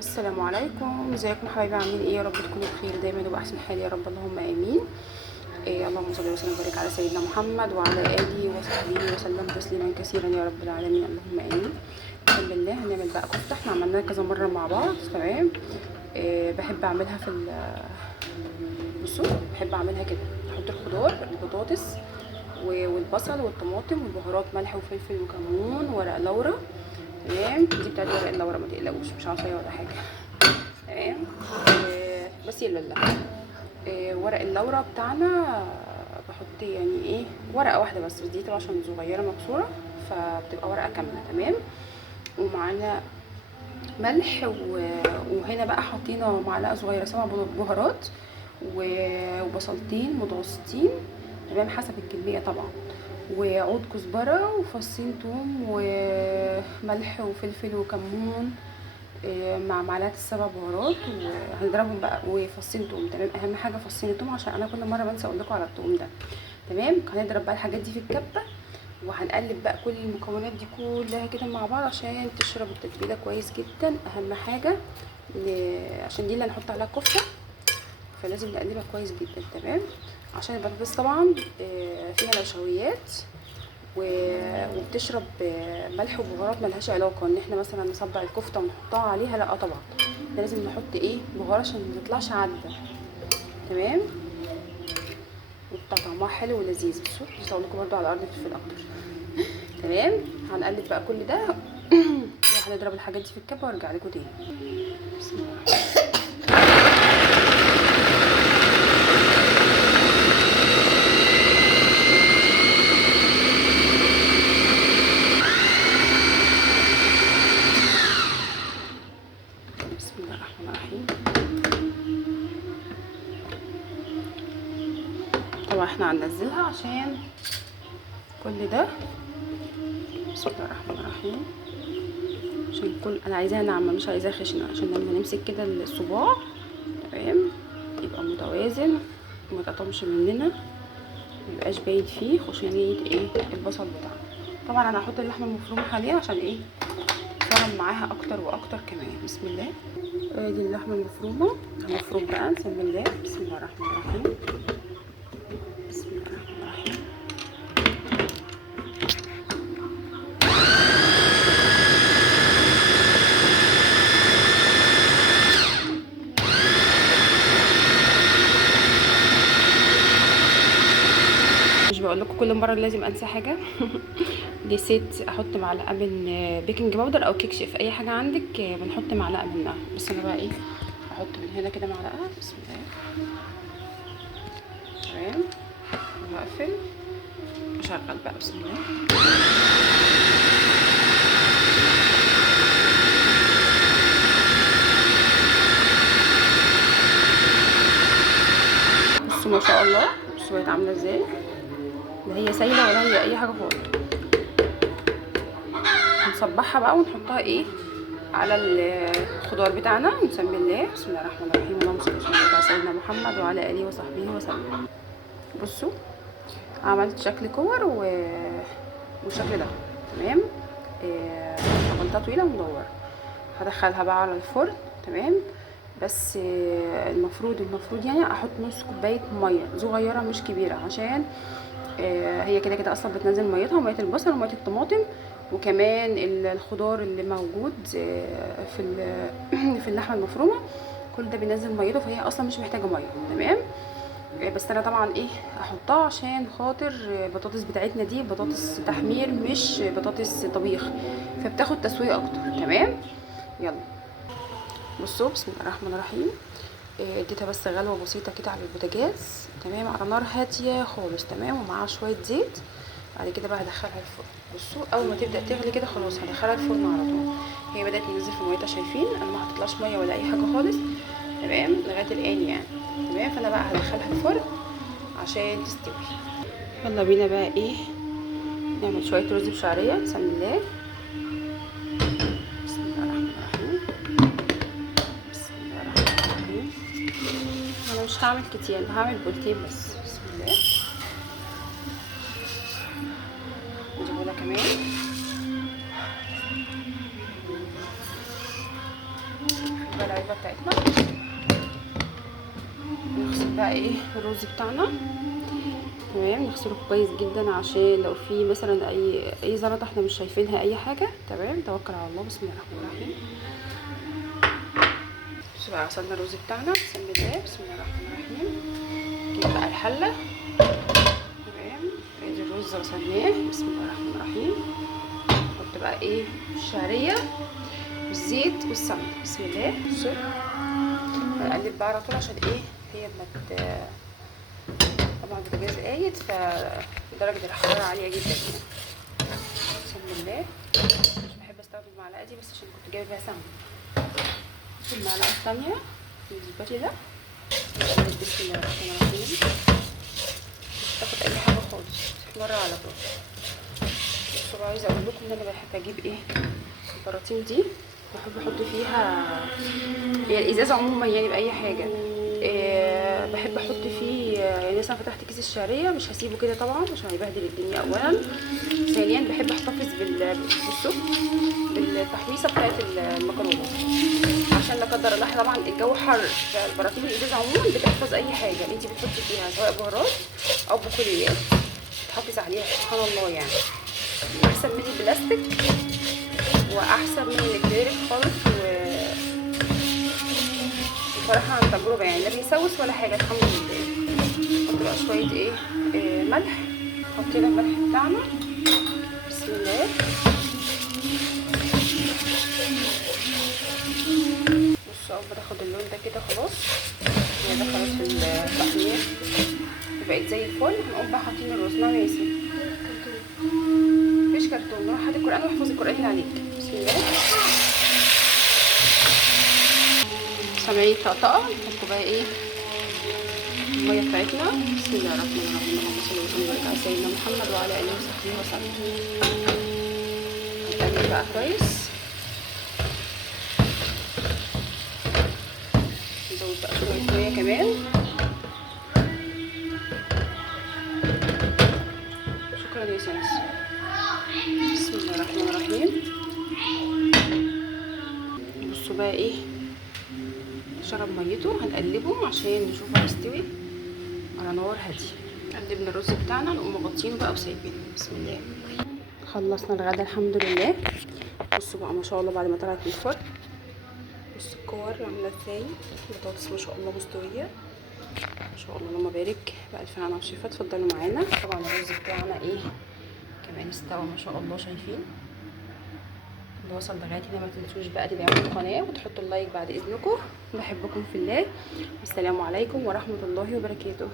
السلام عليكم، ازيكم حبايبي؟ عاملين ايه؟ يا رب تكونوا بخير دايما وباحسن حال يا رب، اللهم امين. اللهم صل وسلم وبارك على سيدنا محمد وعلى اله وصحبه وسلم تسليما كثيرا يا رب العالمين، اللهم امين. بسم الله. هنعمل بقى كفته، احنا عملناها كذا مره مع بعض. تمام. بحب اعملها في بصوا، بحب اعملها كده، احط الخضار، البطاطس والبصل والطماطم والبهارات، ملح وفلفل وكمون، ورق لورا. تمام. دي بتاعت ورق اللورا، ما تقلقوش، مش عصايه ولا حاجه. تمام. بس يلا لا. ورق اللورا بتاعنا بحط يعني ايه، ورقه واحده بس دي طبعا عشان صغيره مكسوره، فبتبقى ورقه كامله. تمام. ومعانا ملح وهنا بقى حطينا معلقه صغيره 7 بهارات وبصلتين متوسطين. تمام، حسب الكميه طبعا. وعود كزبره وفصين توم وملح وفلفل وكمون، مع معلقه السبع بهارات، وهنضربهم بقى، وفصين توم. تمام، اهم حاجه فصين التوم عشان انا كل مره بنسى اقول لكم على التوم ده. تمام. هنضرب بقى الحاجات دي في الكبه، وهنقلب بقى كل المكونات دي كلها كده مع بعض عشان تشرب التتبيله كويس جدا. اهم حاجه عشان دي اللي هنحط عليها الكفته، فلازم نقلبها كويس جدا. تمام. عشان البطاطس طبعا فيها نشويات وبتشرب ملح وبهارات، ملهاش علاقه ان احنا مثلا نصبع الكفته ونحطها عليها، لا طبعا لازم نحط ايه، بهار عشان ما تطلعش عدة. تمام. وبتاع طعمها حلو ولذيذ. بصوا مش هقول لكم برده على الارض في الاكتر. تمام. هنقلب بقى كل ده وهنضرب الحاجات دي في الكبه وارجع لكم تاني. بسم الله. بسم الله الرحمن الرحيم. طبعا احنا هننزلها عشان كل ده. بسم الله الرحمن الرحيم. عشان انا عايزاها ناعمه مش عايزاها خشنه، عشان لما نمسك كده الصباع تمام يبقى متوازن وما تقطمش مننا، ميبقاش باين فيه خشنيه ايه البصل بتاعنا. طبعا انا هحط اللحمه المفرومه حاليا عشان ايه تتفرم معاها اكتر واكتر كمان. بسم الله. ادي اللحمه المفرومه، هنفرم بقى. بسم الله. بسم الله الرحمن الرحيم. بسم الله الرحمن الرحيم. مش بقول لكم كل مره لازم انسى حاجه. نسيت احط معلقه من بيكنج باودر او كيك شيف، اي حاجه عندك بنحط معلقه منها. بس انا بقى ايه، احط من هنا كده معلقه. بسم الله. تمام. وهقفل واشغل بقى. بسم الله. بصوا ما شاء الله، بصوا بقت عامله ازاي، لا هي سايله ولا هي اي حاجه خالص. هنصبحها بقى ونحطها ايه على الخضار بتاعنا. نسمي الله. بسم الله الرحمن الرحيم. اللهم صل وسلم على سيدنا محمد وعلى اله وصحبه وسلم. بصوا عملت شكل كور والشكل ده. تمام. عملتها طويله ومدوره. هدخلها بقى على الفرن. تمام. بس المفروض يعني احط نص كوبايه ميه صغيره مش كبيره، عشان هي كده كده اصلا بتنزل ميتها وميه البصل وميه الطماطم، وكمان الخضار اللي موجود في اللحمه المفرومه، كل ده بينزل ميته، فهي اصلا مش محتاجه ميه. تمام. بس انا طبعا ايه احطها عشان خاطر البطاطس بتاعتنا دي بطاطس تحمير مش بطاطس طبيخ، فبتاخد تسويه اكتر. تمام. يلا بصوا. بسم الله الرحمن الرحيم. اديتها بس غلوه بسيطه كده على البوتاجاز. تمام، على نار هاديه خالص. تمام. ومعاها شويه زيت. بعد كده بقى هدخلها الفرن. بصوا اول ما تبدا تغلي كده خلاص هدخلها الفرن على طول. هي بدات تنزل في ميتها، شايفين انا ما حطيتلاش ميه ولا اي حاجه خالص. تمام، لغايه الان يعني. تمام. فانا بقى هدخلها الفرن عشان تستوي. يلا بينا بقى ايه نعمل شويه رز بشعريه. بسم الله. بسم الله الرحمن الرحيم. بسم الله الرحمن الرحيم. انا مش هعمل كتير، انا هعمل بولتين بس. بسم الله. نجيبه لها كمان. الشوربه بتاعتنا. نغسل بقى ايه الرز بتاعنا. تمام، نغسله كويس جدا عشان لو في مثلا اي زلطه احنا مش شايفينها اي حاجه. تمام، توكل على الله. بسم الله الرحمن الرحيم. بصوا بقى، غسلنا الرز بتاعنا بسم الله. بسم الله الرحمن الرحيم. نجيب بقى الحله. تمام، ادي الرز غسلناه. بسم الله الرحمن الرحيم. نحط بقى ايه الشعريه والزيت والسمنه. بسم الله. بصوا، هنقلب بقى على طول عشان ايه هي طبعا البوتاجاز قايد فدرجه الحراره عاليه جدا يعني. بسم الله. مش بحب استخدم المعلقه دي بس عشان كنت جايبه بيها سمنه. المعلقه الثانيه الباتيلا. بسم الله الرحمن الرحيم. مش تاخد اي حاجه خالص، مره على طول. بصوا، عايزه اقول لكم ان انا بحب اجيب ايه البراطين دي، بحب احط فيها يعني الازاز عموما يعني باي حاجه. بحب احط فيه يعني مثلا فتحت كيس الشعريه مش هسيبه كده طبعا عشان هيبهدل الدنيا اولا. ثانيا بحب احتفظ بالسوق بالتحميصه بتاعت المكرونه عشان لا قدر الله طبعا الجو حر، فالبراطين الازاز عموما بتحفظ اي حاجه انت بتحطي فيها سواء بهارات او بقوليات، بتحافظ عليها سبحان الله يعني. احسن من البلاستيك واحسن من الاكريليك خالص. بصراحه عن تجربه يعني لا بيسوس ولا حاجه الحمد لله. نحط بقى شويه ايه ملح. حطينا الملح بتاعنا. بسم الله. بصوا، اول ما تاخد اللون ده كده خلاص، هي دخلت في التحمير وبقت زي الفل. هنقوم بقى حاطين الرز. نعم يا ياسين، مفيش كرتون. روح هات القران واحفظ القران اللي عليك. بسم الله. سامعين الطقطقه؟ نحط بقى ايه الميه بتاعتنا. بسم الله الرحمن الرحيم. اللهم صل وسلم وبارك على سيدنا محمد وعلى اله وصحبه وسلم. هنقلب بقى كويس. نزود بقى شويه ميه كمان. شكرا يا سنس. بسم الله الرحمن الرحيم. بصوا بقى ايه شرب ميته. هنقلبه عشان نشوفه هيستوي على نار هاديه. قلبنا الرز بتاعنا، نقوم مغطينه بقى وسايبينه. بسم الله. خلصنا الغدا الحمد لله. بصوا بقى ما شاء الله بعد ما طلعت من الفرن، بصوا الكور عامله ازاي. البطاطس ما شاء الله مستويه ما شاء الله اللهم بارك. بألف هنا وشفا. اتفضلوا معانا. طبعا الرز بتاعنا ايه كمان استوى ما شاء الله. شايفين اللي وصل لغايه هنا. ما تنسوش بقى تدعموا القناه وتحطوا اللايك بعد اذنكم. بحبكم في الله. والسلام عليكم ورحمه الله وبركاته.